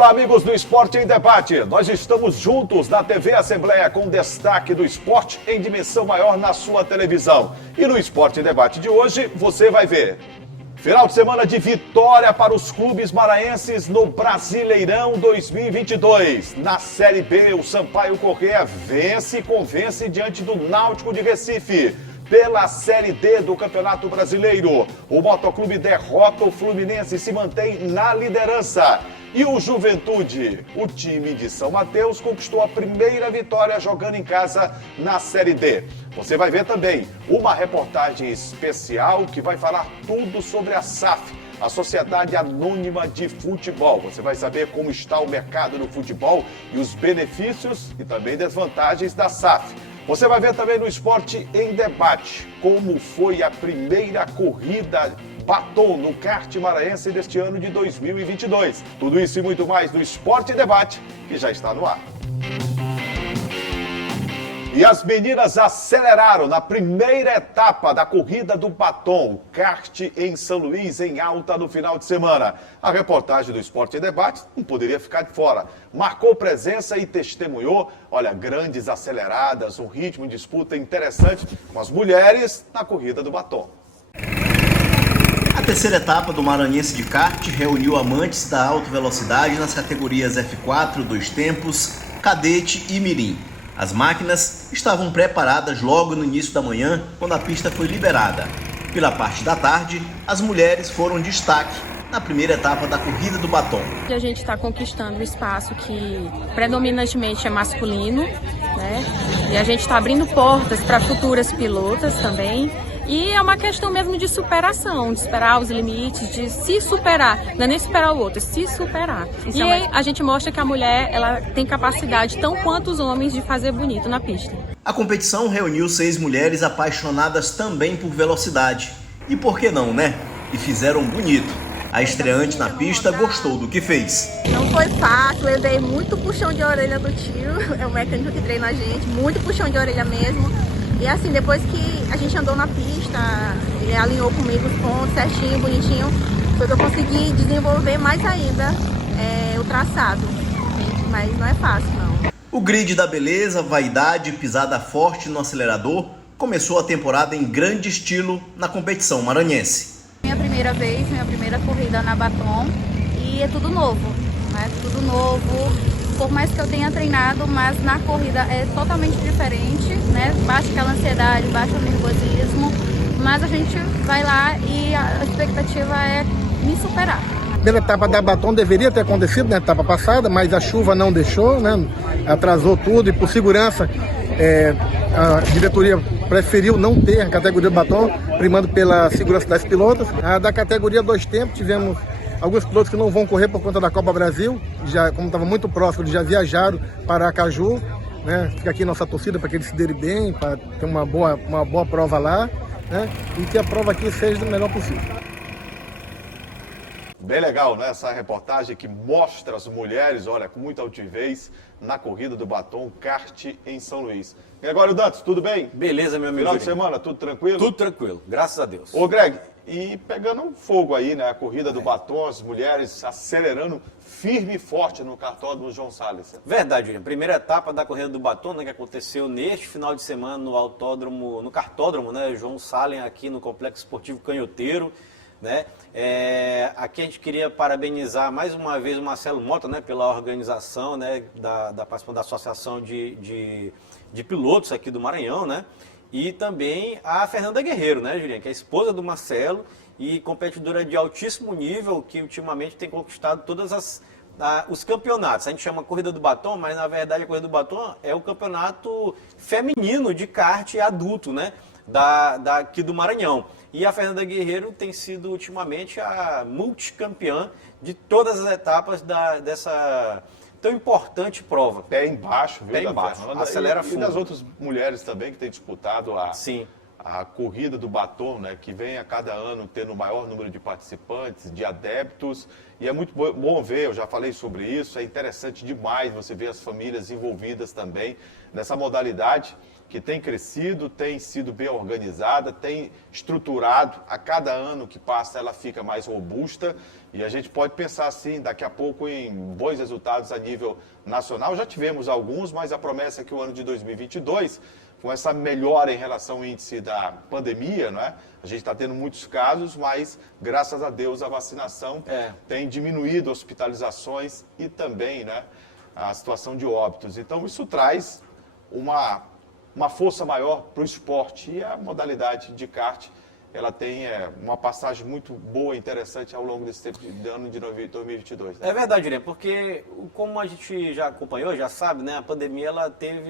Olá, amigos do Esporte em Debate. Nós estamos juntos na TV Assembleia com destaque do esporte em dimensão maior na sua televisão. E no Esporte em Debate de hoje, você vai ver final de semana de vitória para os clubes maranhenses no Brasileirão 2022. Na Série B, o Sampaio Corrêa vence e convence diante do Náutico de Recife. Pela Série D do Campeonato Brasileiro, o Motoclube derrota o Fluminense e se mantém na liderança. E o Juventude, o time de São Mateus, conquistou a primeira vitória jogando em casa na Série D. Você vai ver também uma reportagem especial que vai falar tudo sobre a SAF, a Sociedade Anônima de Futebol. Você vai saber como está o mercado no futebol e os benefícios e também desvantagens da SAF. Você vai ver também no Esporte em Debate como foi a primeira corrida batom no kart maranhense deste ano de 2022. Tudo isso e muito mais no Esporte em Debate, que já está no ar. E as meninas aceleraram na primeira etapa da corrida do batom, kart em São Luís, em alta no final de semana. A reportagem do Esporte em Debate não poderia ficar de fora. Marcou presença e testemunhou, olha, grandes aceleradas, um ritmo de disputa interessante com as mulheres na corrida do batom. A terceira etapa do Maranhense de kart reuniu amantes da alta velocidade nas categorias F4, 2 tempos, cadete e mirim. As máquinas estavam preparadas logo no início da manhã, quando a pista foi liberada. Pela parte da tarde, as mulheres foram destaque na primeira etapa da corrida do batom. A gente está conquistando um espaço que predominantemente é masculino, né? E a gente está abrindo portas para futuras pilotas também. E é uma questão mesmo de superação, de superar os limites, de se superar. Não é nem superar o outro, se superar. E aí a gente mostra que a mulher ela tem capacidade, tão quanto os homens, de fazer bonito na pista. A competição reuniu 6 mulheres apaixonadas também por velocidade. E por que não, né? E fizeram bonito. A estreante na pista gostou do que fez. Não foi fácil, eu dei muito puxão de orelha do tio, é o mecânico que treina a gente, muito puxão de orelha mesmo. E assim, depois que a gente andou na pista, ele alinhou comigo os pontos certinho, bonitinho, foi que eu consegui desenvolver mais ainda o traçado. Mas não é fácil, não. O grid da beleza, vaidade, pisada forte no acelerador começou a temporada em grande estilo na competição maranhense. Minha primeira vez, minha primeira corrida na batom e é tudo novo, né? Tudo novo. Por mais que eu tenha treinado, mas na corrida é totalmente diferente, né? Baixa aquela ansiedade, baixa o nervosismo, mas a gente vai lá e a expectativa é me superar. A primeira etapa da batom deveria ter acontecido na etapa passada, mas a chuva não deixou, né? Atrasou tudo e por segurança a diretoria preferiu não ter a categoria batom, primando pela segurança das pilotas. A da categoria 2 tempos tivemos alguns pilotos que não vão correr por conta da Copa Brasil, já, como estava muito próximo, eles já viajaram para Aracaju, né? Fica aqui nossa torcida para que eles se derem bem, para ter uma boa prova lá, né? E que a prova aqui seja do melhor possível. Bem legal, né? Essa reportagem que mostra as mulheres, olha, com muita altivez, na corrida do batom kart em São Luís. Gregório Dantas, tudo bem? Beleza, meu amigo. Final de semana, tudo tranquilo? Tudo tranquilo, graças a Deus. Ô, Greg, e pegando fogo aí, né? A corrida do batom, as mulheres acelerando firme e forte no cartódromo João Salles. Verdade, Juliano. Primeira etapa da corrida do batom, né, que aconteceu neste final de semana no autódromo, no cartódromo, né, João Salles, aqui no Complexo Esportivo Canhoteiro, né? Aqui a gente queria parabenizar mais uma vez o Marcelo Mota, né, pela organização, né, da participação da Associação de Pilotos aqui do Maranhão, né? E também a Fernanda Guerreiro, né, Juliano, que é a esposa do Marcelo e competidora de altíssimo nível, que ultimamente tem conquistado todas os campeonatos. A gente chama Corrida do Batom, mas na verdade a Corrida do Batom é o campeonato feminino de kart adulto, né, aqui do Maranhão. E a Fernanda Guerreiro tem sido ultimamente a multicampeã de todas as etapas dessa tão importante prova. Pé embaixo, viu? Pé embaixo, Fernanda, acelera e fundo. das outras mulheres também que têm disputado Sim. a corrida do batom, né, que vem a cada ano tendo o maior número de participantes, de adeptos, e é muito bom ver, eu já falei sobre isso, é interessante demais você ver as famílias envolvidas também nessa modalidade que tem crescido, tem sido bem organizada, tem estruturado, a cada ano que passa ela fica mais robusta, e a gente pode pensar assim, daqui a pouco em bons resultados a nível nacional, já tivemos alguns, mas a promessa é que o ano de 2022, com essa melhora em relação ao índice da pandemia, não é? A gente está tendo muitos casos, mas graças a Deus a vacinação tem diminuído hospitalizações e também, né, a situação de óbitos. Então isso traz uma força maior para o esporte, e a modalidade de kart ela tem uma passagem muito boa, interessante ao longo desse tempo de ano de 2022. Né? É verdade, Irene, porque como a gente já acompanhou, já sabe, né, a pandemia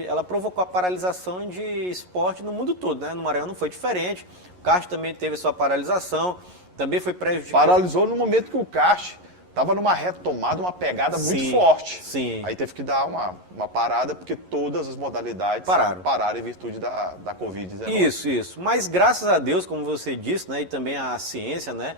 ela provocou a paralisação de esporte no mundo todo, né? No Maranhão não foi diferente, o kart também teve sua paralisação, também foi prejudicado. Paralisou no momento que o kart estava numa retomada, uma pegada muito forte. Sim. Aí teve que dar uma parada, porque todas as modalidades pararam em virtude da Covid-19. Isso. Mas graças a Deus, como você disse, né, e também a ciência, né,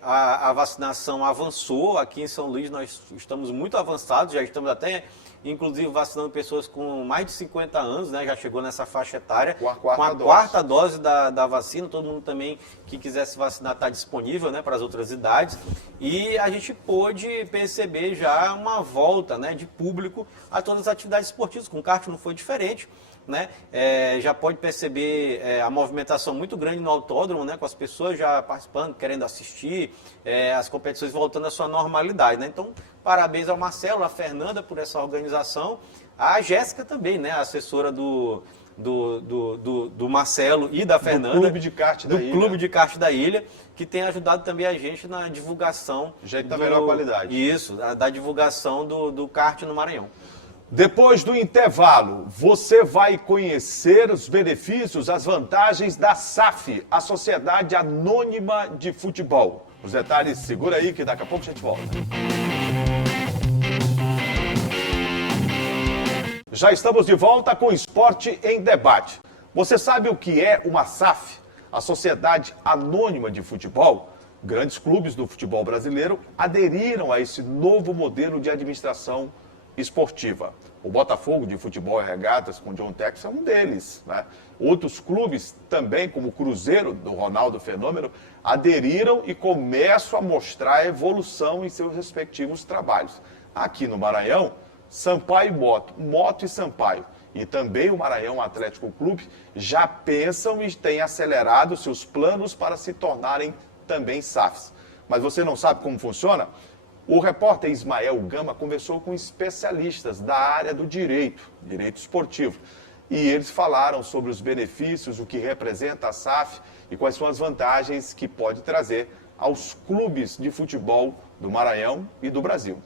a vacinação avançou. Aqui em São Luís nós estamos muito avançados, já estamos até, inclusive, vacinando pessoas com mais de 50 anos, né, já chegou nessa faixa etária. Com a quarta dose da vacina. Todo mundo também que quiser se vacinar está disponível, né, para as outras idades. E a gente pôde perceber já uma volta, né, de público a todas as atividades esportivas. Com o kart não foi diferente. Né? Já pode perceber a movimentação muito grande no autódromo, né? Com as pessoas já participando, querendo assistir, as competições voltando à sua normalidade. Né? Então, parabéns ao Marcelo, à Fernanda por essa organização, a Jéssica também, né? A assessora do Marcelo e da Fernanda. Do Clube de Kart da Ilha. Clube de Kart da Ilha, que tem ajudado também a gente na divulgação. Já está melhor qualidade. Isso, da divulgação do kart no Maranhão. Depois do intervalo, você vai conhecer os benefícios, as vantagens da SAF, a Sociedade Anônima de Futebol. Os detalhes, segura aí que daqui a pouco a gente volta. Já estamos de volta com Esporte em Debate. Você sabe o que é uma SAF, a Sociedade Anônima de Futebol? Grandes clubes do futebol brasileiro aderiram a esse novo modelo de administração esportiva. O Botafogo de Futebol e Regatas com John Tex é um deles. Né? Outros clubes também, como o Cruzeiro, do Ronaldo Fenômeno, aderiram e começam a mostrar evolução em seus respectivos trabalhos. Aqui no Maranhão, Sampaio e Moto e Sampaio, e também o Maranhão Atlético Clube já pensam e têm acelerado seus planos para se tornarem também SAFs. Mas você não sabe como funciona? O repórter Ismael Gama conversou com especialistas da área do direito esportivo. E eles falaram sobre os benefícios, o que representa a SAF e quais são as vantagens que pode trazer aos clubes de futebol do Maranhão e do Brasil.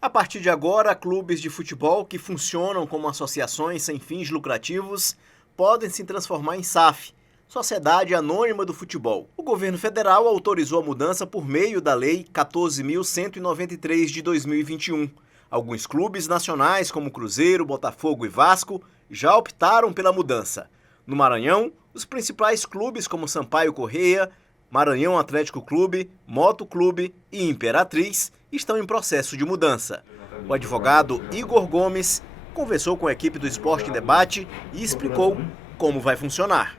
A partir de agora, clubes de futebol que funcionam como associações sem fins lucrativos podem se transformar em SAF, Sociedade Anônima do Futebol. O governo federal autorizou a mudança por meio da Lei 14.193 de 2021. Alguns clubes nacionais, como Cruzeiro, Botafogo e Vasco, já optaram pela mudança. No Maranhão, os principais clubes como Sampaio Corrêa, Maranhão Atlético Clube, Moto Clube e Imperatriz estão em processo de mudança. O advogado Igor Gomes conversou com a equipe do Esporte em Debate e explicou como vai funcionar.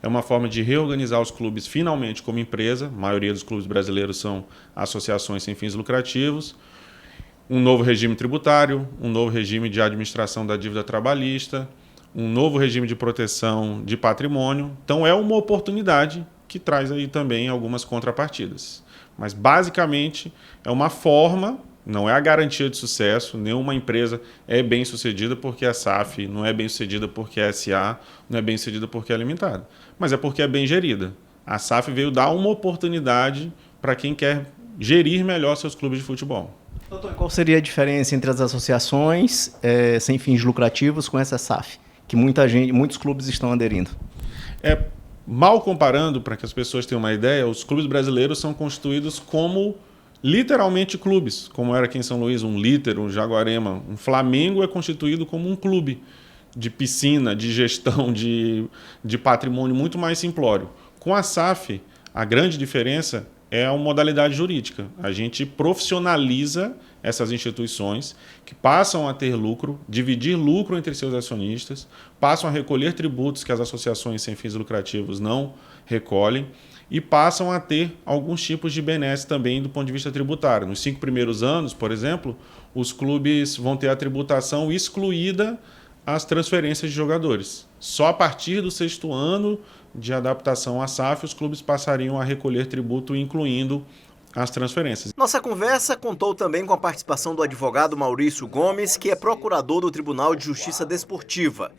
É uma forma de reorganizar os clubes finalmente como empresa. A maioria dos clubes brasileiros são associações sem fins lucrativos. Um novo regime tributário, um novo regime de administração da dívida trabalhista, um novo regime de proteção de patrimônio. Então é uma oportunidade que traz aí também algumas contrapartidas. Mas basicamente é uma forma, não é a garantia de sucesso. Nenhuma empresa é bem sucedida porque é SAF, não é bem sucedida porque é SA, não é bem sucedida porque é limitada. Mas é porque é bem gerida. A SAF veio dar uma oportunidade para quem quer gerir melhor seus clubes de futebol. Doutor, qual seria a diferença entre as associações sem fins lucrativos com essa SAF, que muitos clubes estão aderindo? Mal comparando, para que as pessoas tenham uma ideia, os clubes brasileiros são constituídos como literalmente clubes, como era aqui em São Luís, um Líter, um Jaguarema. Um Flamengo é constituído como um clube. de piscina, de gestão, de patrimônio muito mais simplório. Com a SAF, a grande diferença é a modalidade jurídica. A gente profissionaliza essas instituições que passam a ter lucro, dividir lucro entre seus acionistas, passam a recolher tributos que as associações sem fins lucrativos não recolhem e passam a ter alguns tipos de benesse também do ponto de vista tributário. Nos 5 primeiros anos, por exemplo, os clubes vão ter a tributação excluída as transferências de jogadores. Só a partir do 6º ano de adaptação à SAF, os clubes passariam a recolher tributo, incluindo as transferências. Nossa conversa contou também com a participação do advogado Maurício Gomes, que é procurador do Tribunal de Justiça Desportiva.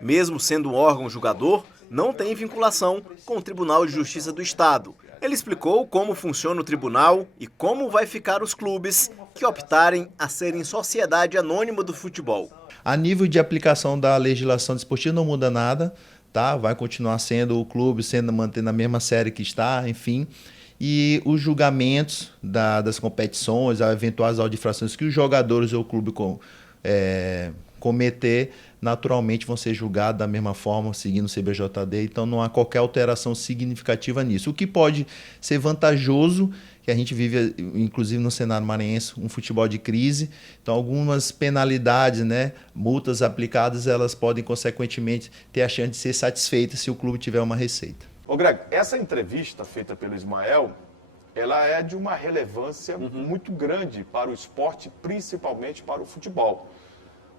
Mesmo sendo um órgão julgador, não tem vinculação com o Tribunal de Justiça do Estado. Ele explicou como funciona o tribunal e como vai ficar os clubes que optarem a serem sociedade anônima do futebol. A nível de aplicação da legislação desportiva não muda nada, tá? Vai continuar sendo o clube, mantendo a mesma série que está, enfim. E os julgamentos das competições, as eventuais audifrações que os jogadores ou o clube cometer, naturalmente vão ser julgados da mesma forma, seguindo o CBJD, então não há qualquer alteração significativa nisso. O que pode ser vantajoso, que a gente vive, inclusive no cenário maranhense, um futebol de crise, então algumas penalidades, né, multas aplicadas, elas podem, consequentemente, ter a chance de ser satisfeitas se o clube tiver uma receita. Ô Greg, essa entrevista feita pelo Ismael, ela é de uma relevância muito grande para o esporte, principalmente para o futebol.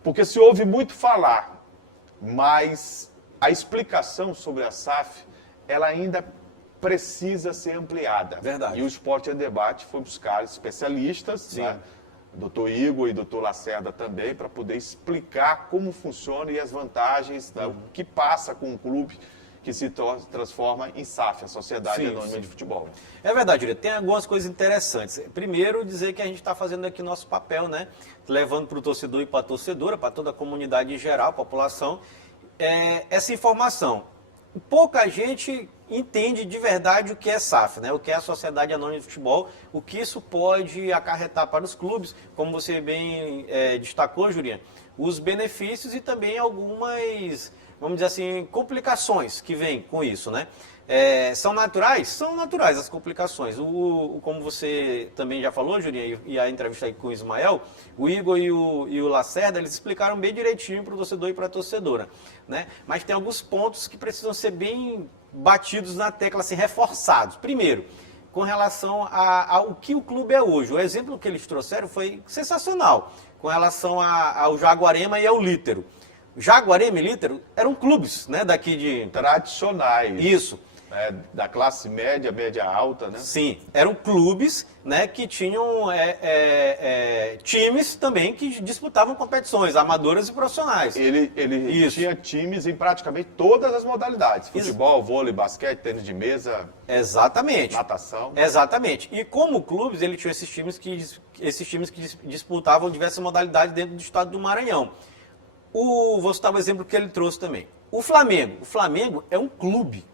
Porque se ouve muito falar, mas a explicação sobre a SAF, ela ainda precisa ser ampliada. Verdade. E o Esporte em Debate foi buscar especialistas, né? Dr. Igor e Dr. Lacerda também, para poder explicar como funciona e as vantagens, o que passa com um clube que se transforma em SAF, a Sociedade Anônima de Futebol. É verdade, Júlia. Tem algumas coisas interessantes. Primeiro, dizer que a gente está fazendo aqui nosso papel, né? Levando para o torcedor e para a torcedora, para toda a comunidade em geral, a população, essa informação. Pouca gente entende de verdade o que é SAF, né? O que é a Sociedade Anônima de Futebol, o que isso pode acarretar para os clubes, como você bem destacou, Julinha, os benefícios e também algumas, vamos dizer assim, complicações que vêm com isso, né? São naturais? São naturais as complicações. Como você também já falou, Julinha, e a entrevista aí com o Ismael, o Igor e o Lacerda, eles explicaram bem direitinho para o torcedor e para a torcedora, né? Mas tem alguns pontos que precisam ser bem batidos na tecla, assim, reforçados. Primeiro, com relação ao que o clube é hoje. O exemplo que eles trouxeram foi sensacional, com relação ao Jaguarema e ao Lítero. Jaguarema e Lítero eram clubes, né, daqui de... Tradicionais. Isso. Da classe média, média alta, né? Sim, eram clubes, né, que tinham times também que disputavam competições, amadoras e profissionais. Ele tinha times em praticamente todas as modalidades. Futebol, vôlei, basquete, tênis de mesa. Exatamente. Natação. Exatamente. E como clubes, ele tinha esses times que disputavam diversas modalidades dentro do estado do Maranhão. Vou citar o exemplo que ele trouxe também. O Flamengo. O Flamengo é um clube,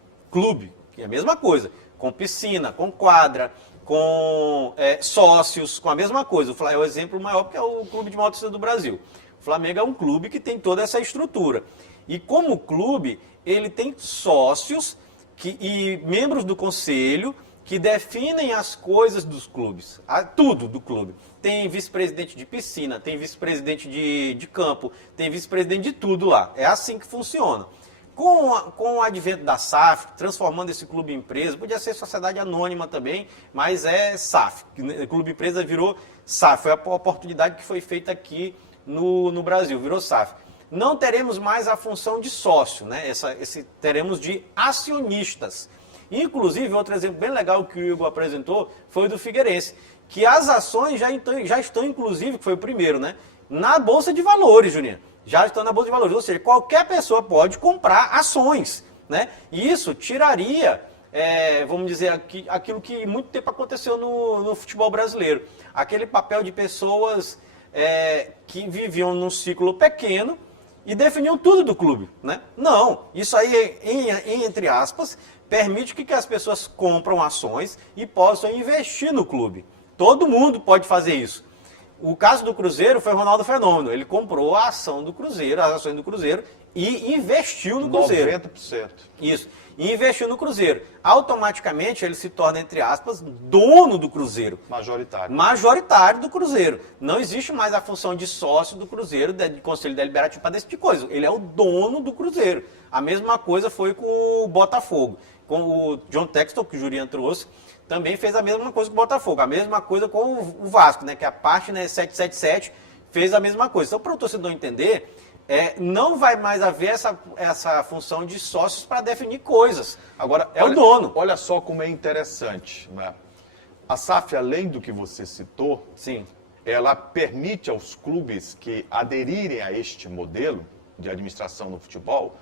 que é a mesma coisa, com piscina, com quadra, com sócios, com a mesma coisa. É o exemplo maior porque é o clube de maior torcida do Brasil. O Flamengo é um clube que tem toda essa estrutura. E como clube, ele tem sócios e membros do conselho que definem as coisas dos clubes, tudo do clube. Tem vice-presidente de piscina, tem vice-presidente de campo, tem vice-presidente de tudo lá. É assim que funciona. Com o advento da SAF, transformando esse clube em empresa, podia ser sociedade anônima também, mas é SAF. Clube empresa virou SAF. Foi a oportunidade que foi feita aqui no Brasil, virou SAF. Não teremos mais a função de sócio, né? Teremos de acionistas. Inclusive, outro exemplo bem legal que o Igor apresentou foi o do Figueirense, que as ações já estão, inclusive, que foi o primeiro, né? Na Bolsa de Valores, Juninho. Já estão na Bolsa de Valores, ou seja, qualquer pessoa pode comprar ações, né? E isso tiraria, vamos dizer, aquilo que muito tempo aconteceu no futebol brasileiro. Aquele papel de pessoas que viviam num ciclo pequeno e definiam tudo do clube, né? Não, isso aí, entre aspas, permite que as pessoas compram ações e possam investir no clube. Todo mundo pode fazer isso. O caso do Cruzeiro foi o Ronaldo Fenômeno. Ele comprou a ação do Cruzeiro, as ações do Cruzeiro, e investiu no Cruzeiro. 90%. Isso. E investiu no Cruzeiro. Automaticamente ele se torna, entre aspas, dono do Cruzeiro. Majoritário. Majoritário do Cruzeiro. Não existe mais a função de sócio do Cruzeiro, de Conselho Deliberativo para decidir coisa. Ele é o dono do Cruzeiro. A mesma coisa foi com o Botafogo. Com o John Textor, que o Jurian trouxe, também fez a mesma coisa com o Botafogo. A mesma coisa com o Vasco, né? Que a parte, né, 777 fez a mesma coisa. Então, para o torcedor entender, não vai mais haver essa função de sócios para definir coisas. Agora, é o dono. Olha só como é interessante, né? A SAF, além do que você citou, Sim. ela permite aos clubes que aderirem a este modelo de administração no futebol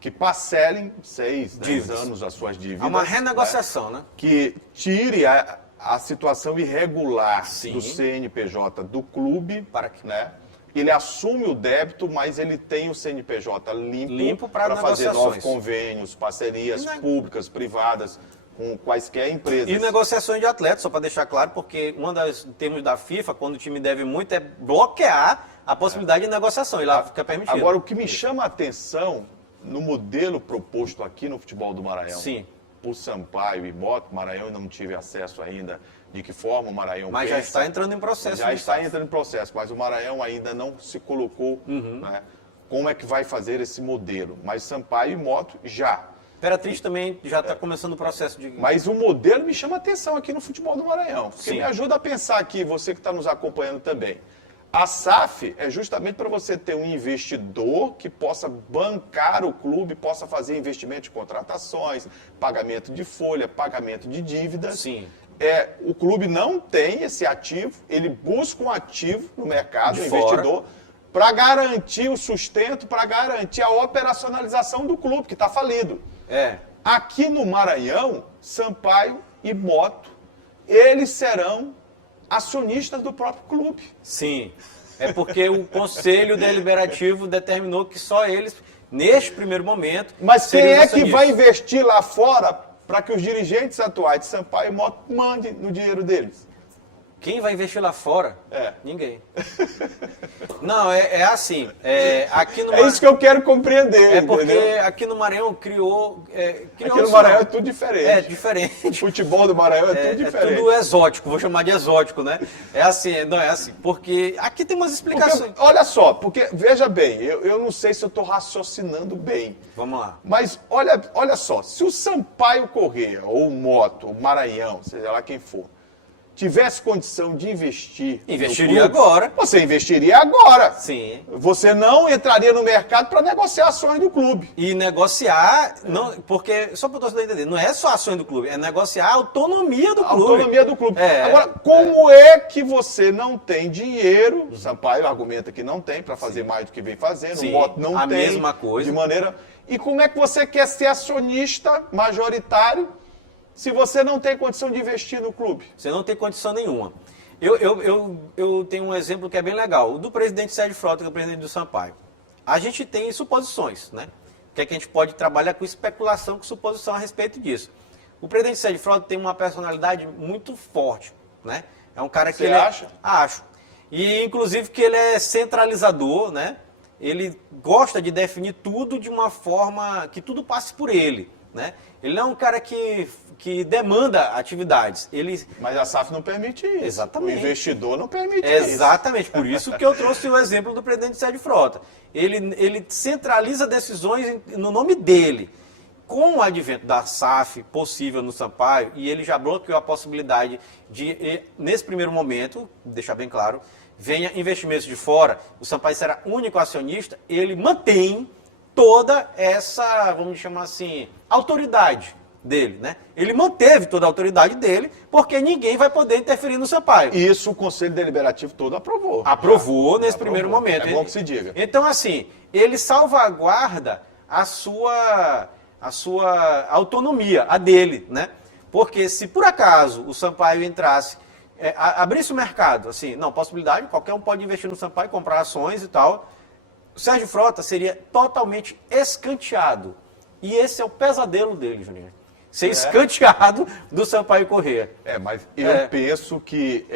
que parcelem 6, 10 Dívidas. anos as suas dívidas. É uma renegociação, né? Que tire a situação irregular Sim. do CNPJ do clube, Para que- né? Ele assume o débito, mas ele tem o CNPJ limpo para fazer novos negociações. convênios, parcerias E na- públicas, privadas, com quaisquer empresas. E negociações de atletas, só para deixar claro, porque um dos termos da FIFA, quando o time deve muito, é bloquear a possibilidade de negociação. E lá fica permitido. Agora, o que me chama a atenção no modelo proposto aqui no futebol do Maranhão, Sim. por Sampaio e Moto, Maranhão eu não tive acesso ainda de que forma o Maranhão Mas já pensa. está entrando em processo. Já de está SAF. entrando em processo, mas o Maranhão ainda não se colocou, né, como é que vai fazer esse modelo. Mas Sampaio e Moto já. Imperatriz também já está começando o processo de... Mas o modelo me chama a atenção aqui no futebol do Maranhão. Porque Sim. me ajuda a pensar aqui, você que está nos acompanhando também. A SAF é justamente para você ter um investidor que possa bancar o clube, possa fazer investimento de contratações, pagamento de folha, pagamento de dívidas. Sim. O clube não tem esse ativo, ele busca um ativo no mercado, De um fora. investidor, para garantir o sustento, para garantir a operacionalização do clube, que está falido. Aqui no Maranhão, Sampaio e Moto, eles serão acionistas do próprio clube. Sim. É porque o Conselho Deliberativo determinou que só eles, neste primeiro momento... Mas quem seriam é que acionistas. vai investir lá fora para que os dirigentes atuais de Sampaio e Moto mandem no dinheiro deles? Quem vai investir lá fora? É. Ninguém. Não, é assim. Aqui no É isso que eu quero compreender, É porque entendeu? aqui no Maranhão criou Aqui no Maranhão é tudo diferente. É diferente. O futebol do Maranhão é tudo diferente. É tudo exótico, vou chamar de exótico, né? É assim, não é assim. Porque aqui tem umas explicações. Porque, olha só, porque, veja bem, eu não sei se eu estou raciocinando bem. Vamos lá. Mas olha só, se o Sampaio Corrêa, ou o Moto, o Maranhão, seja lá quem for, tivesse condição de investir... Investiria no clube, agora. Você investiria agora. Sim. Você não entraria no mercado para negociar ações do clube. E negociar, não, porque, só para o torcedor entender, não é só ações do clube, é negociar a autonomia do A clube. autonomia do clube. É. Agora, como é que você não tem dinheiro? O Sampaio argumenta que não tem para fazer mais do que vem fazendo. Sim, O Moto não a tem. mesma coisa. De maneira... E como é que você quer ser acionista majoritário se você não tem condição de investir no clube? Você não tem condição nenhuma. Eu tenho um exemplo que é bem legal. O do presidente Sérgio Frota, que é o presidente do Sampaio. A gente tem suposições, né? Que é que a gente pode trabalhar com especulação, com suposição a respeito disso. O presidente Sérgio Frota tem uma personalidade muito forte, né? É um cara que Você ele acha? Acho. E, inclusive, que ele é centralizador, né? Ele gosta de definir tudo de uma forma que tudo passe por ele, né? Ele não é um cara que demanda atividades. Mas a SAF não permite isso. Exatamente. O investidor não permite isso. Exatamente, por isso que eu trouxe o exemplo do presidente Sérgio Frota. Ele centraliza decisões no nome dele. Com o advento da SAF possível no Sampaio, e ele já bloqueou a possibilidade de, nesse primeiro momento, deixar bem claro, venha investimentos de fora, o Sampaio será único acionista, ele mantém toda essa, vamos chamar assim, autoridade dele, né? Ele manteve toda a autoridade dele, porque ninguém vai poder interferir no Sampaio. Isso o Conselho Deliberativo todo aprovou. Aprovou nesse Aprovou. primeiro momento. É bom que se diga. Então, assim, ele salvaguarda a sua autonomia, a dele, né? Porque se por acaso o Sampaio entrasse, abrisse o mercado, assim, não, possibilidade, qualquer um pode investir no Sampaio, comprar ações e tal, o Sérgio Frota seria totalmente escanteado. E esse é o pesadelo dele, Juninho. Ser escanteado do Sampaio Corrêa. Mas eu penso que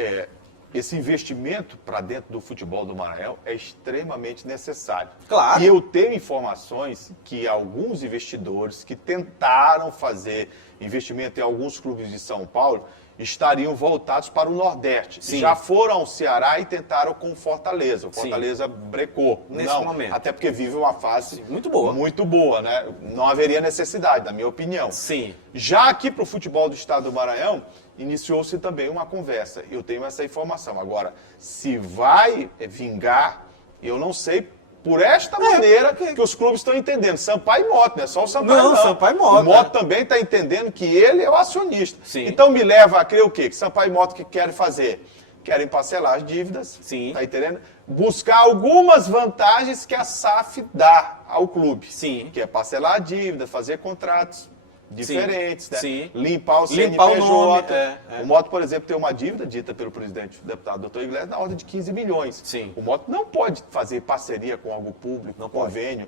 esse investimento para dentro do futebol do Maranhão é extremamente necessário. Claro. E eu tenho informações que alguns investidores que tentaram fazer investimento em alguns clubes de São Paulo estariam voltados para o Nordeste. Sim. Já foram ao Ceará e tentaram com o Fortaleza. O Fortaleza brecou. Nesse momento. Até porque vive uma fase muito boa. Muito boa, né? Não haveria necessidade, na minha opinião. Sim. Já aqui para o futebol do estado do Maranhão, iniciou-se também uma conversa. Eu tenho essa informação. Agora, se vai vingar, eu não sei por esta maneira que os clubes estão entendendo. Sampaio e Moto, não é só o Sampaio, não. Sampaio e Moto. O Moto também está entendendo que ele é o acionista. Sim. Então me leva a crer o quê? Que Sampaio e Moto que querem fazer? Querem parcelar as dívidas. Sim. Tá entendendo? Buscar algumas vantagens que a SAF dá ao clube. Sim. Que é parcelar a dívida, fazer contratos diferentes, né? Sim. Limpar o Limpar o CNPJ. nome, O Moto, por exemplo, tem uma dívida dita pelo presidente, o deputado Dr. Iglesias, na ordem de 15 milhões. Sim. O Moto não pode fazer parceria com algo público, Não convênio.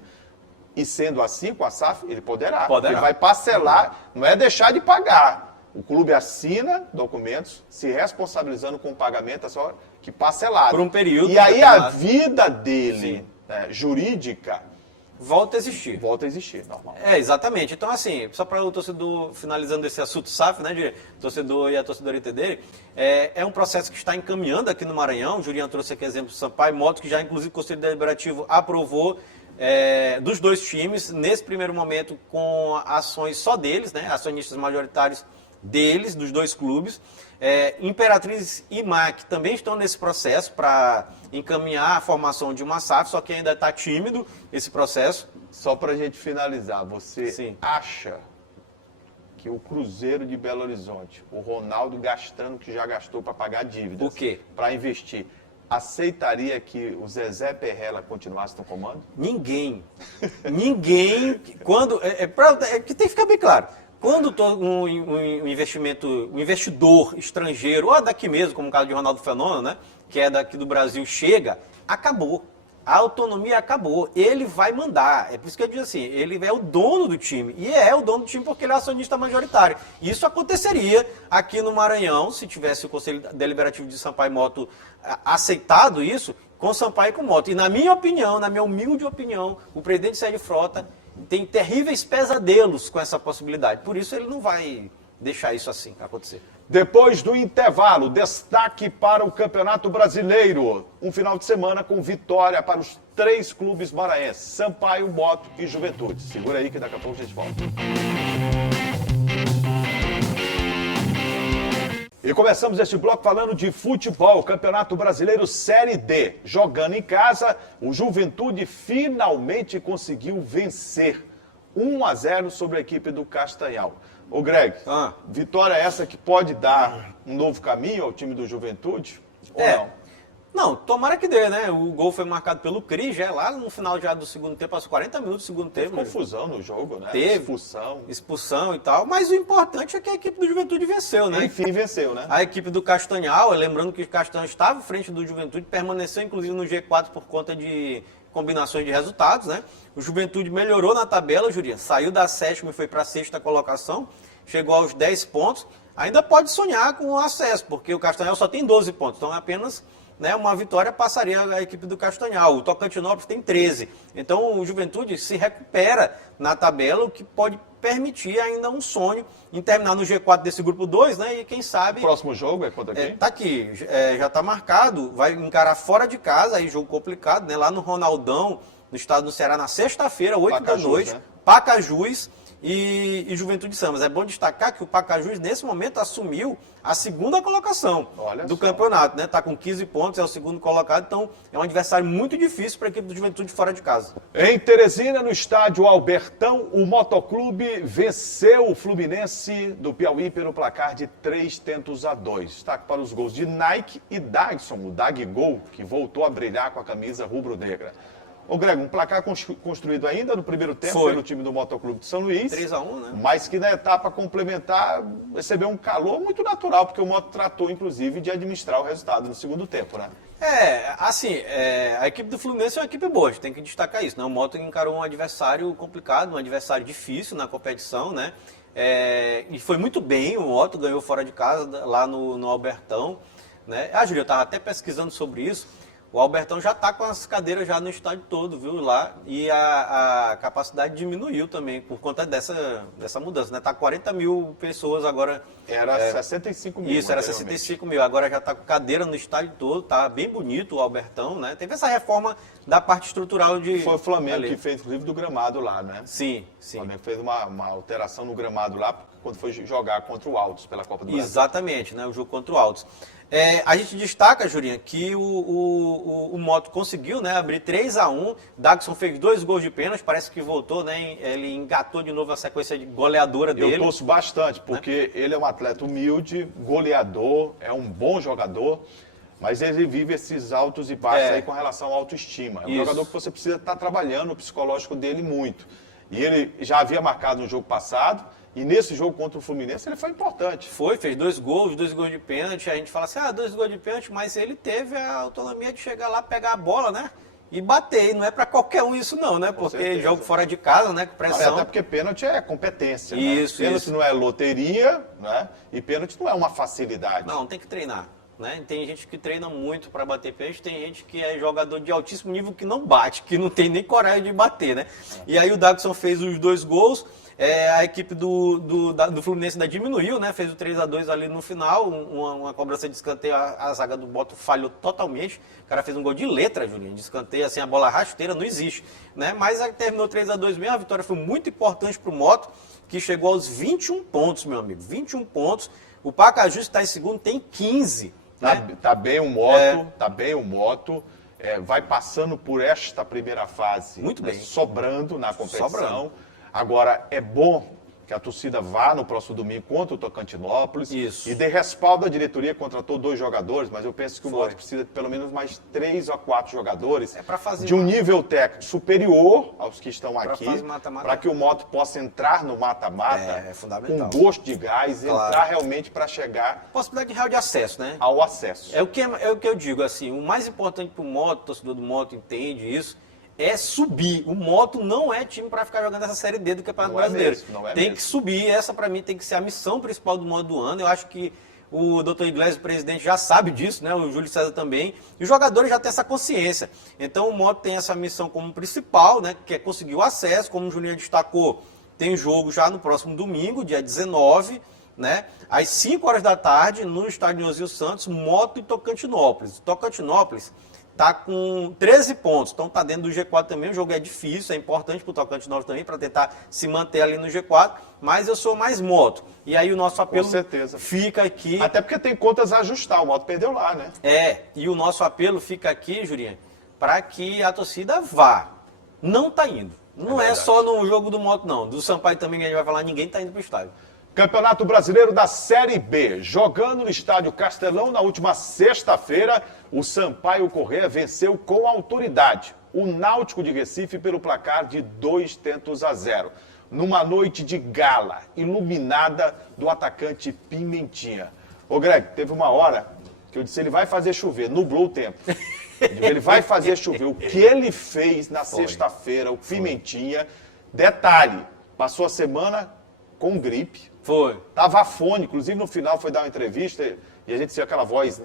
E sendo assim, com a SAF, ele poderá. Poderá. Ele vai parcelar, não é deixar de pagar. O clube assina documentos se responsabilizando com o pagamento, só que parcelado. Por um período E aí a determinado. vida dele, Sim. jurídica, Volta a existir. volta a existir, normal. Exatamente. Então, assim, só para o torcedor, finalizando esse assunto SAF, né, de torcedor e a torcedora entenderem, é um processo que está encaminhando aqui no Maranhão. O Juliano trouxe aqui exemplo do Sampaio Moto, que já, inclusive, o Conselho Deliberativo aprovou dos dois times, nesse primeiro momento, com ações só deles, né, acionistas majoritários deles, dos dois clubes. Imperatriz e MAC também estão nesse processo para encaminhar a formação de uma SAF, só que ainda está tímido esse processo. Só para a gente finalizar, você Sim. acha que o Cruzeiro de Belo Horizonte, o Ronaldo gastando o que já gastou para pagar dívidas, O quê? para investir, aceitaria que o Zezé Perrella continuasse no comando? Ninguém. Quando, que tem que ficar bem claro. Quando um investidor estrangeiro, ou daqui mesmo, como o caso de Ronaldo Fenômeno, né, que é daqui do Brasil, chega, acabou. A autonomia acabou. Ele vai mandar. É por isso que eu digo assim, ele é o dono do time. E é o dono do time porque ele é acionista majoritário. Isso aconteceria aqui no Maranhão, se tivesse o Conselho Deliberativo de Sampaio Moto aceitado isso, com Sampaio e com Moto. E na minha opinião, na minha humilde opinião, o presidente Sérgio Frota tem terríveis pesadelos com essa possibilidade. Por isso ele não vai deixar isso assim acontecer. Depois do intervalo, destaque para o Campeonato Brasileiro. Um final de semana com vitória para os 3 clubes maranhenses, Sampaio, Moto e Juventude. Segura aí que daqui a pouco a gente volta. E começamos este bloco falando de futebol, Campeonato Brasileiro Série D. Jogando em casa, o Juventude finalmente conseguiu vencer 1-0 sobre a equipe do Castanhal. Ô Greg, vitória essa que pode dar um novo caminho ao time do Juventude? Ou não? Não, tomara que dê, né? O gol foi marcado pelo Cris, lá no final já do segundo tempo, aos 40 minutos do segundo tempo. Teve confusão no jogo, né? Teve. Expulsão e tal. Mas o importante é que a equipe do Juventude venceu, né? Enfim, venceu, né? A equipe do Castanhal, lembrando que o Castanhal estava à frente do Juventude, permaneceu inclusive no G4 por conta de combinações de resultados, né? O Juventude melhorou na tabela, Juria, saiu da 7ª e foi para a 6ª colocação, chegou aos 10 pontos, ainda pode sonhar com o acesso, porque o Castanhal só tem 12 pontos, então apenas uma vitória passaria a equipe do Castanhal. O Tocantinópolis tem 13. Então o Juventude se recupera na tabela, o que pode permitir ainda um sonho em terminar no G4 desse grupo 2, né? E quem sabe... O próximo jogo é contra quem? Tá aqui, já tá marcado, vai encarar fora de casa, aí jogo complicado, né? Lá no Ronaldão, no estado do Ceará, na sexta-feira, 8 da noite, né? Pacajus e Juventude Sambas. É bom destacar que o Pacajus, nesse momento, assumiu a 2ª colocação do campeonato, né? Tá com 15 pontos, é o 2º colocado, então é um adversário muito difícil para a equipe do Juventude fora de casa. Em Teresina, no estádio Albertão, o Motoclube venceu o Fluminense do Piauí pelo placar de 3-2. Destaque para os gols de Nike e Dagson, o Daggol, que voltou a brilhar com a camisa rubro-negra. Ô Greg, um placar construído ainda no primeiro tempo pelo time do Motoclube de São Luís. 3-1, né? Mas que na etapa complementar recebeu um calor muito natural, porque o Moto tratou, inclusive, de administrar o resultado no segundo tempo, né? A equipe do Fluminense é uma equipe boa, a gente tem que destacar isso, né? O Moto encarou um adversário complicado, um adversário difícil na competição, né? E foi muito bem, o Moto ganhou fora de casa, lá no Albertão. né? Júlia, eu estava até pesquisando sobre isso. O Albertão já está com as cadeiras já no estádio todo, viu, lá, e a capacidade diminuiu também por conta dessa mudança, né? Tá 40 mil pessoas agora. Era 65 mil. Isso, era 65 mil, agora já está com cadeira no estádio todo, tá bem bonito o Albertão, né? Teve essa reforma da parte estrutural de... Foi o Flamengo ali. que fez, inclusive, do gramado lá, né? Sim, O sim. Flamengo fez uma alteração no gramado lá, quando foi jogar contra o Altos pela Copa do Brasil. Exatamente, né? O jogo contra o Altos. A gente destaca, Jurinha, que o Moto conseguiu, né, abrir 3-1. Daxon fez 2 gols de pênalti, parece que voltou, né? Ele engatou de novo a sequência de goleadora dele. Eu torço bastante, porque ele é um atleta humilde, goleador, é um bom jogador, mas ele vive esses altos e baixos aí com relação à autoestima. É um jogador que você precisa estar trabalhando o psicológico dele muito. E ele já havia marcado no jogo passado, e nesse jogo contra o Fluminense ele foi importante. Fez 2 gols de pênalti. A gente fala assim, 2 gols de pênalti, mas ele teve a autonomia de chegar lá, pegar a bola, né? E bater. E não é para qualquer um isso não, né? Porque jogo fora de casa, né? Com pressão. Até porque pênalti é competência, Isso, né? Pênalti isso. não é loteria, né? E pênalti não é uma facilidade. Não, tem que treinar. Né? Tem gente que treina muito para bater pênalti, tem gente que é jogador de altíssimo nível que não bate, que não tem nem coragem de bater, né? E aí o Daxon fez os 2 gols, a equipe do Fluminense ainda diminuiu, né? Fez o 3-2 ali no final, uma cobrança de escanteio, a zaga do Boto falhou totalmente, o cara fez um gol de letra, Julinho, de escanteio, assim, a bola rasteira não existe, né? Mas aí terminou 3-2 mesmo, a vitória foi muito importante para o Moto, que chegou aos 21 pontos, meu amigo, 21 pontos, o Pacajus está em segundo, tem 15. Tá bem o Moto, tá bem o Moto. Vai passando por esta primeira fase. Muito bem. Sobrando na competição. Sobrando. Agora, é bom que a torcida vá no próximo domingo contra o Tocantinópolis. Isso. E dê respaldo à diretoria, contratou 2 jogadores, mas eu penso que o Moto precisa de pelo menos mais 3 ou 4 jogadores pra fazer de um nível técnico superior aos que estão aqui, fazer mata-mata. para que o Moto possa entrar no mata-mata É fundamental. com gosto de gás, Claro. entrar realmente para chegar Possibilidade real de acesso, né? ao acesso. É o que eu digo, assim, o mais importante para o Moto, o torcedor do Moto entende isso, é subir. O Moto não é time para ficar jogando essa Série D do Campeonato Não é Brasileiro. mesmo, não é tem mesmo. que subir, essa para mim tem que ser a missão principal do Moto do ano. Eu acho que o Dr. Iglesias, o presidente, já sabe disso, né? O Júlio César também. E os jogadores já têm essa consciência. Então o Moto tem essa missão como principal, né? Que é conseguir o acesso, como o Juninho destacou, tem jogo já no próximo domingo, dia 19, né? Às 5 horas da tarde, no estádio Osílio Santos, Moto e Tocantinópolis. Tocantinópolis está com 13 pontos, então está dentro do G4 também. O jogo é difícil, é importante para o Tocantinópolis também, para tentar se manter ali no G4, mas eu sou mais Moto. E aí o nosso apelo Com certeza. fica aqui. Até porque tem contas a ajustar, o Moto perdeu lá, né? E o nosso apelo fica aqui, Jurinha, para que a torcida vá. Não está indo. Não é só no jogo do Moto, não. Do Sampaio também, que a gente vai falar, ninguém está indo para o estádio. Campeonato Brasileiro da Série B. Jogando no estádio Castelão na última sexta-feira, o Sampaio Corrêa venceu com autoridade o Náutico de Recife pelo placar de 2-0. Numa noite de gala, iluminada do atacante Pimentinha. Ô Greg, teve uma hora que eu disse, ele vai fazer chover, nublou o tempo. Ele vai fazer chover. O que ele fez na sexta-feira, o Pimentinha, detalhe, passou a semana com gripe. Foi. Tava afônico, inclusive no final foi dar uma entrevista e a gente tinha aquela voz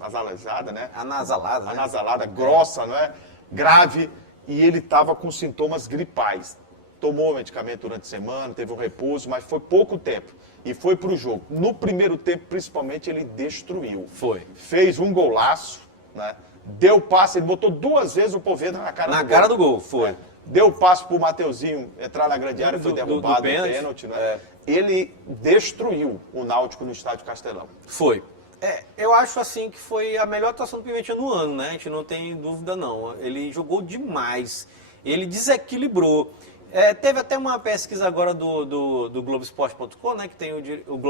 nasalada, né? Anasalada, né? Anasalada, grossa, não é? Grave, e ele estava com sintomas gripais. Tomou medicamento durante a semana, teve um repouso, mas foi pouco tempo. E foi para o jogo. No primeiro tempo, principalmente, ele destruiu. Foi. Fez um golaço, né? Deu passe, ele botou 2 vezes o Poveda na cara do gol. Na cara do gol, foi. Deu passe pro Mateuzinho entrar na grande área, foi derrubado no pênalti, né? Ele destruiu o Náutico no estádio Castelão. Foi. Eu acho assim que foi a melhor atuação do Pimentinha no ano, né? A gente não tem dúvida não. Ele jogou demais. Ele desequilibrou. Teve até uma pesquisa agora do Globoesporte.com, né? Que tem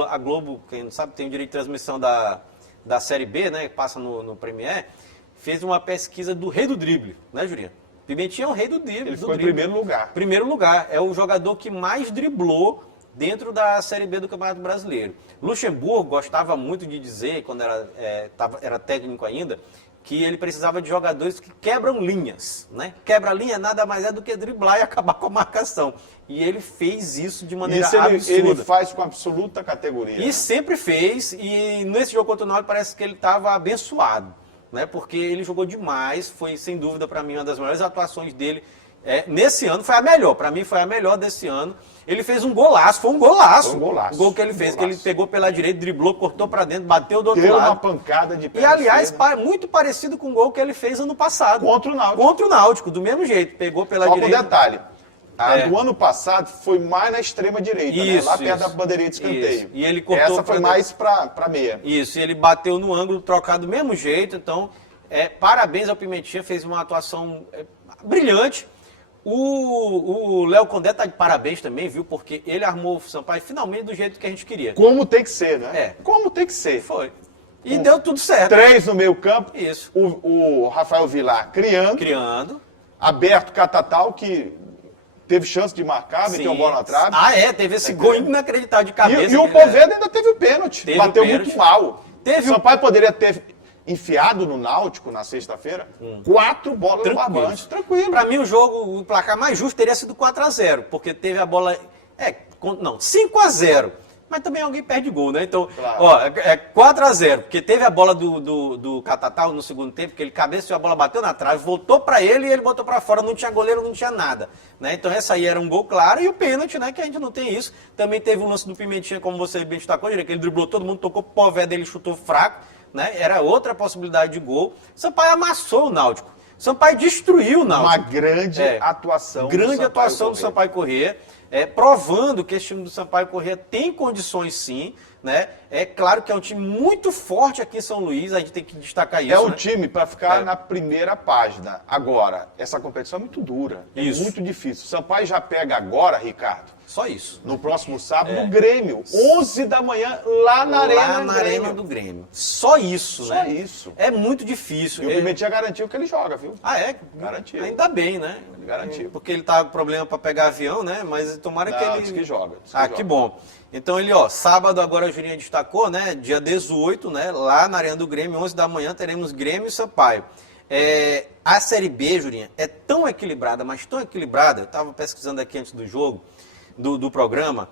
a Globo, quem não sabe, tem o direito de transmissão da Série B, né? Que passa no Premier. Fez uma pesquisa do rei do drible, né, Jurinha? Pimentinha é o rei do drible. Ele ficou em primeiro lugar. Primeiro lugar. É o jogador que mais driblou dentro da Série B do Campeonato Brasileiro. Luxemburgo gostava muito de dizer, quando era técnico ainda, que ele precisava de jogadores que quebram linhas, né? Quebra linha nada mais é do que driblar e acabar com a marcação. E ele fez isso de maneira absurda. Ele faz com absoluta categoria. E sempre fez, e nesse jogo contra o Náutico parece que ele estava abençoado, né? Porque ele jogou demais, foi sem dúvida para mim uma das maiores atuações dele nesse ano, foi a melhor, para mim foi a melhor desse ano. Ele fez um golaço, foi um golaço. Foi um golaço. O gol que ele fez, que ele pegou pela direita, driblou, cortou para dentro, bateu do outro Deu lado. uma pancada de pé. E aliás, muito parecido com o gol que ele fez ano passado. Contra o Náutico. Contra o Náutico, do mesmo jeito, pegou pela Só direita. com detalhe. Do ano passado foi mais na extrema direita, Isso, lá perto isso. da bandeirinha de escanteio. Isso. E ele cortou Essa foi pra mais para meia. Isso, e ele bateu no ângulo trocado do mesmo jeito, então parabéns ao Pimentinha, fez uma atuação brilhante. O Léo Condé tá de parabéns também, viu? Porque ele armou o Sampaio finalmente do jeito que a gente queria. Como tem que ser, né? Como tem que ser. Foi. E deu tudo certo. 3 no meio campo. Isso. O Rafael Vilar criando. Aberto Catatal, que teve chance de marcar, meteu uma bola na trave. Teve esse gol inacreditável de cabeça. E o Poveda ainda teve o pênalti. Bateu muito mal. O Sampaio poderia ter enfiado no Náutico na sexta-feira 4 bolas no barbante. Tranquilo. Pra mim, o placar mais justo teria sido 4-0, porque teve a bola. 5-0. Mas também alguém perde gol, né? Então, Claro. 4-0, porque teve a bola do Catatal no segundo tempo, que ele cabeceou, a bola bateu na trave, voltou pra ele e ele botou pra fora, não tinha goleiro, não tinha nada, né? Então essa aí era um gol claro, e o pênalti, né, que a gente não tem isso. Também teve o lance do Pimentinha, como você bem destacou, que ele driblou todo mundo, tocou pro Poveda, ele chutou fraco, né? Era outra possibilidade de gol. Sampaio amassou o Náutico. Sampaio destruiu o Náutico. Uma grande atuação. Grande atuação do Sampaio Corrêa. Provando que esse time do Sampaio Corrêa tem condições sim, né? É claro que é um time muito forte aqui em São Luís, a gente tem que destacar isso. É um time para ficar na primeira página. Agora, essa competição é muito dura, é muito difícil. O Sampaio já pega agora, Ricardo. Só isso. No próximo sábado, o Grêmio, 11 da manhã, lá na Arena do Grêmio. Só isso, né? Só isso. É muito difícil. E o Pimentinha garantiu que ele joga, viu? Garantiu. Ainda bem, né? Ele garantiu. Porque ele tá com problema para pegar avião, né? Mas tomara que ele... Diz que joga. Que bom. Então ele, sábado agora a Julinha destacou, né? Dia 18, né? Lá na Arena do Grêmio, 11 da manhã, teremos Grêmio e Sampaio. A Série B, Julinha, é tão equilibrada, mas tão equilibrada, eu estava pesquisando aqui antes do jogo, do programa,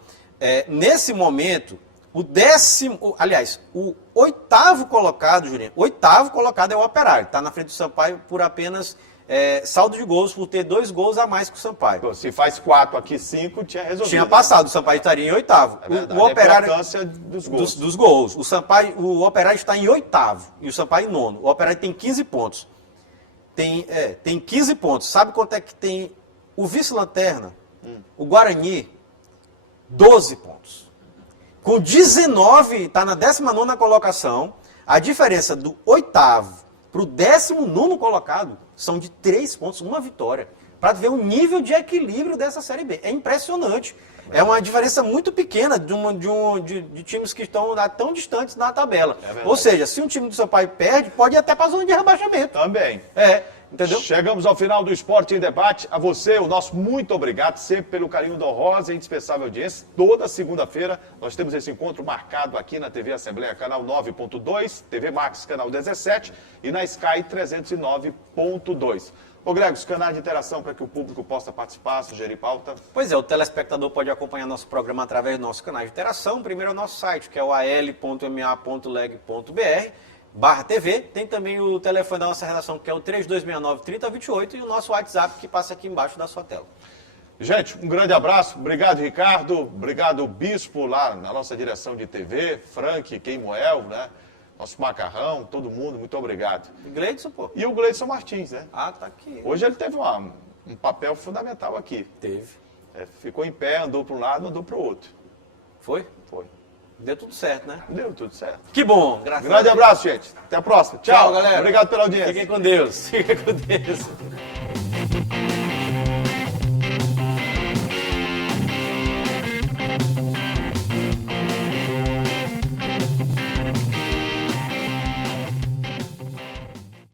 nesse momento, o 8º colocado, Julinha, 8º colocado é o Operário, está na frente do Sampaio por apenas saldo de gols, por ter 2 gols a mais que o Sampaio. Se faz 4 aqui, 5, tinha resolvido. Tinha passado, o Sampaio estaria em 8º. O Operário, dos gols. Dos gols. O Operário está em 8º e o Sampaio em 9º. O Operário tem 15 pontos. Tem 15 pontos. Sabe quanto é que tem o vice-lanterna? O Guarani, 12 pontos. Com 19, está na 19ª colocação. A diferença do 8º para o 19º colocado são de 3 pontos, uma vitória. Para ver o nível de equilíbrio dessa Série B. É impressionante. É uma diferença muito pequena de times que estão tão distantes na tabela. Ou seja, se um time do Sampaio perde, pode ir até para a zona de rebaixamento. Também. Entendeu? Chegamos ao final do Esporte em Debate. A você, o nosso muito obrigado, sempre pelo carinho da honrosa e indispensável audiência. Toda segunda-feira nós temos esse encontro marcado aqui na TV Assembleia, canal 9.2, TV Max, canal 17 e na Sky 309.2. Ô Greg, os canais de interação para que o público possa participar, sugerir pauta? Pois é, o telespectador pode acompanhar nosso programa através do nosso canal de interação. Primeiro é o nosso site, que é o al.ma.leg.br/TV. Tem também o telefone da nossa redação, que é o 3269-3028 e o nosso WhatsApp, que passa aqui embaixo da sua tela. Gente, um grande abraço. Obrigado, Ricardo. Obrigado, Bispo, lá na nossa direção de TV. Frank, Queimoel, né? Nosso Macarrão, todo mundo, muito obrigado. E Gleidson, pô? E o Gleidson Martins, né? Tá aqui. Hoje ele teve um papel fundamental aqui. Teve. Ficou em pé, andou para um lado, andou para o outro. Foi? Foi. Deu tudo certo, né? Deu tudo certo. Que bom, graças a Deus. Grande abraço, gente. Até a próxima. Tchau, galera. Obrigado pela audiência. Fiquem com Deus. Fiquem com Deus.